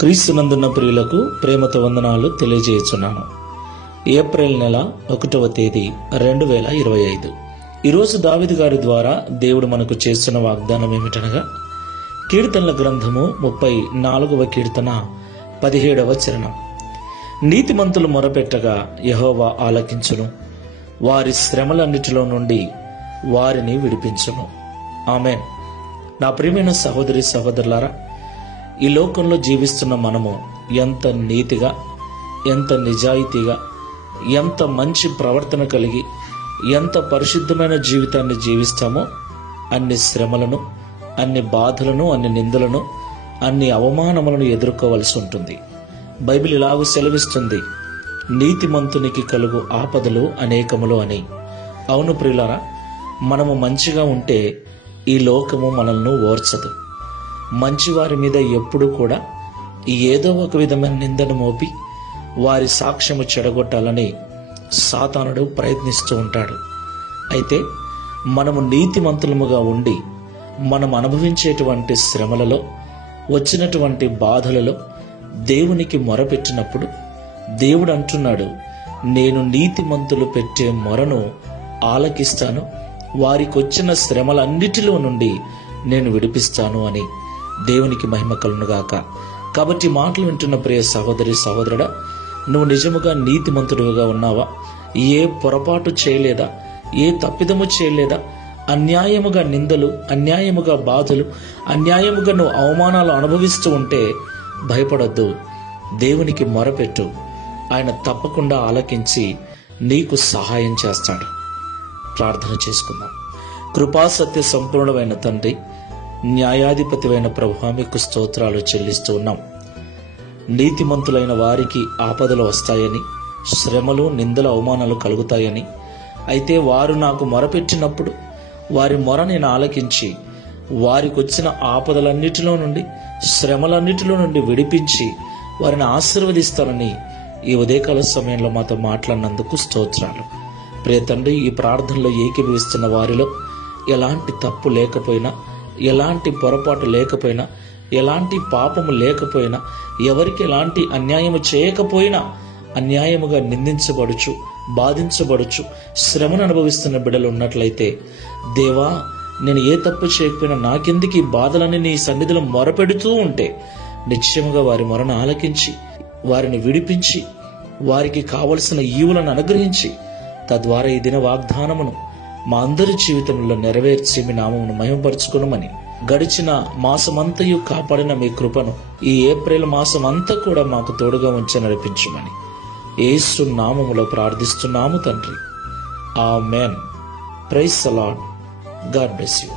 క్రీస్తునందున్న ప్రియులకు ప్రేమతో వందనాలు తెలియజేస్తున్నాను. ఏప్రిల్ నెల 1వ తేదీ 2025. ఈరోజు దావీదు గారి ద్వారా దేవుడు మనకు చేస్తున్న వాగ్దానం ఏమిటనగా, కీర్తనల గ్రంథము 34వ కీర్తన 17వ చరణం. నీతిమంతులు మొరపెట్టగా యెహోవా ఆలకించును, వారి శ్రమలన్నిటిలో నుండి వారిని విడిపించును. ఆమేన్. నా ప్రియమైన సహోదరి సహోదరులారా, ఈ లోకంలో జీవిస్తున్న మనము ఎంత నీతిగా, ఎంత నిజాయితీగా, ఎంత మంచి ప్రవర్తన కలిగి, ఎంత పరిశుద్ధమైన జీవితాన్ని జీవిస్తామో అన్ని శ్రమలను, అన్ని బాధలను, అన్ని నిందలను, అన్ని అవమానములను ఎదుర్కోవలసి ఉంటుంది. బైబిల్ ఇలాగూ సెలవిస్తుంది, నీతిమంతునికి కలుగు ఆపదలు అనేకములు అని. అవును ప్రియులారా, మనము మంచిగా ఉంటే ఈ లోకము మనల్ని ఓర్చదు. మంచివారి మీద ఎప్పుడు కూడా ఏదో ఒక విధమైన నిందను మోపి వారి సాక్ష్యము చెడగొట్టాలని సాతానుడు ప్రయత్నిస్తూ ఉంటాడు. అయితే మనము నీతిమంతులముగా ఉండి మనం అనుభవించేటువంటి శ్రమలలో, వచ్చినటువంటి బాధలలో దేవునికి మొరపెట్టినప్పుడు దేవుడు అంటున్నాడు, నేను నీతిమంతులు పెట్టే మొరను ఆలకిస్తాను, వారికి వచ్చిన శ్రమలన్నిటిలో నుండి నేను విడిపిస్తాను అని. దేవునికి మహిమ కలుగునుగాక. కాబట్టి మాటలు వింటున్న ప్రియ సహోదరి సహోదరుడా, నువ్వు నిజముగా నీతిమంతుడిగా ఉన్నావా? ఏ పొరపాటు చేయలేదా? ఏ తప్పిదము చేయలేదా? అన్యాయముగా నిందలు, అన్యాయముగా బాధలు, అన్యాయముగా నువ్వు అవమానాలు అనుభవిస్తూ ఉంటే భయపడొద్దు. దేవునికి మొరపెట్టు, ఆయన తప్పకుండా ఆలకించి నీకు సహాయం చేస్తాడు. ప్రార్థన చేసుకుందాం. కృపాసత్య సంపూర్ణమైన తండ్రి, న్యాయాధిపతివైన ప్రభువా, మీకు స్తోత్రాలు చెల్లిస్తూ ఉన్నాం. నీతిమంతులైన వారికి ఆపదలు వస్తాయని, శ్రమలు, నిందలు, అవమానాలు కలుగుతాయని, అయితే వారు నాకు మొరపెట్టినప్పుడు వారి మొర నేను ఆలకించి వారికి వచ్చిన ఆపదలన్నిటిలో నుండి, శ్రమలన్నిటిలో నుండి విడిపించి వారిని ఆశీర్వదిస్తానని ఈ ఉదయకాల సమయంలో మాతో మాట్లాడినందుకు స్తోత్రాలు. ప్రియ తండ్రి, ఈ ప్రార్థనలో ఏకీభవిస్తున్న వారిలో ఎలాంటి తప్పు లేకపోయినా, ఎలాంటి పొరపాటు లేకపోయినా, ఎలాంటి పాపము లేకపోయినా, ఎవరికి ఎలాంటి అన్యాయము చేయకపోయినా అన్యాయముగా నిందించబడుచు, బాధించబడుచు, శ్రమను అనుభవిస్తున్న బిడ్డలు ఉన్నట్లయితే, దేవా, నేను ఏ తప్పు చేయకపోయినా నాకెందుకు ఈ బాధలని నీ సన్నిధిలో మొరపెడుతూ ఉంటే నిశ్చయముగా వారి మొరను ఆలకించి వారిని విడిపించి వారికి కావలసిన ఈవులను అనుగ్రహించి తద్వారా ఈ దిన వాగ్దానమును మా అందరి జీవితంలో నెరవేర్చి మీ నామమును మహిమపరచుకునమని, గడిచిన మాసమంతయు కాపాడిన మీ కృపను ఈ ఏప్రిల్ మాసమంతా కూడా మాకు తోడుగా ఉంచి నడిపించమని యేసు నామములో ప్రార్థిస్తున్నాము తండ్రి. Amen. Praise the Lord. God bless you.